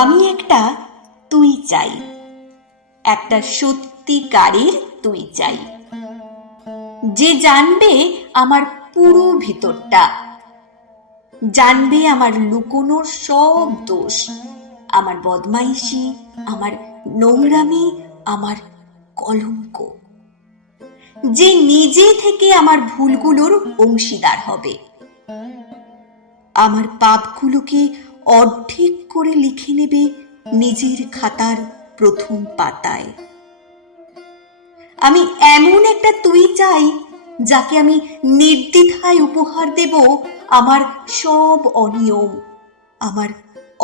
আমি একটা তুই চাই, একটা সত্যিকারের তুই চাই, যে জানবে আমার পুরো ভেতরটা, জানবে আমার লুকোনো সব দোষ, আমার বদমাইশি, আমার নোংরামি, আমার কলঙ্ক, যে নিজে থেকে আমার ভুলগুলোর অংশীদার হবে, আমার পাপগুলোকে অর্ধেক করে লিখে নেবে নিজের খাতার প্রথম পাতায়। আমি এমন একটা তুই চাই, যাকে আমি নির্দ্বিধায় উপহার দেব আমার সব অনিয়ম, আমার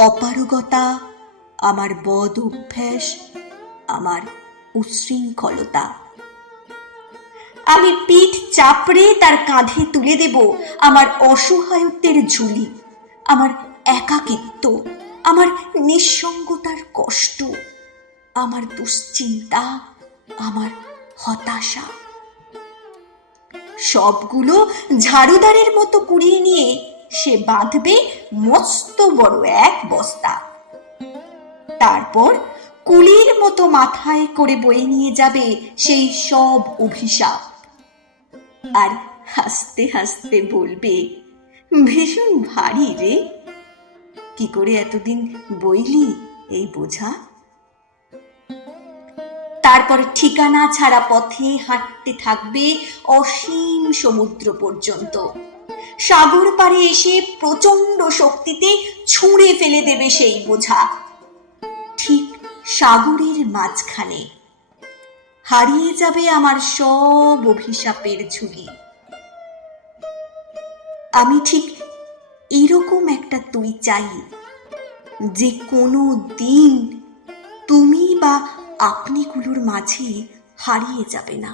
অপারগতা, আমার বদ অভ্যাস, আমার উচ্ছৃঙ্খলতা। আমি পিঠ চাপড়ে তার কাঁধে তুলে দেব আমার অসহায়ত্বের ঝুলি, আমার একাকিত্ব, আমার নিঃসঙ্গতার কষ্ট, আমার দুশ্চিন্তা, আমার হতাশা। সবগুলো ঝাড়ুদারের মতো কুড়িয়ে নিয়ে সে বাঁধবে মস্ত বড় এক বস্তা। তারপর কুলির মতো মাথায় করে বয়ে নিয়ে যাবে সেই সব অভিশাপ, আর হাসতে হাসতে বলবে, ভীষণ ভারী রে, কি করে এতদিন বইলি এই বোঝা। তারপর ঠিকানা ছাড়া পথে হাঁটতে থাকবে অসীম সমুদ্র পর্যন্ত। সাগর পাড়ে এসে প্রচন্ড শক্তিতে ছুঁড়ে ফেলে দেবে সেই বোঝা, ঠিক সাগরের মাঝখানে। হারিয়ে যাবে আমার সব অভিশাপের ঝুলি। আমি ঠিক এরকম একটা তুই চাই, যে কোনো দিন তুমি বা আপনিগুলোর মাঝে হারিয়ে যাবে না।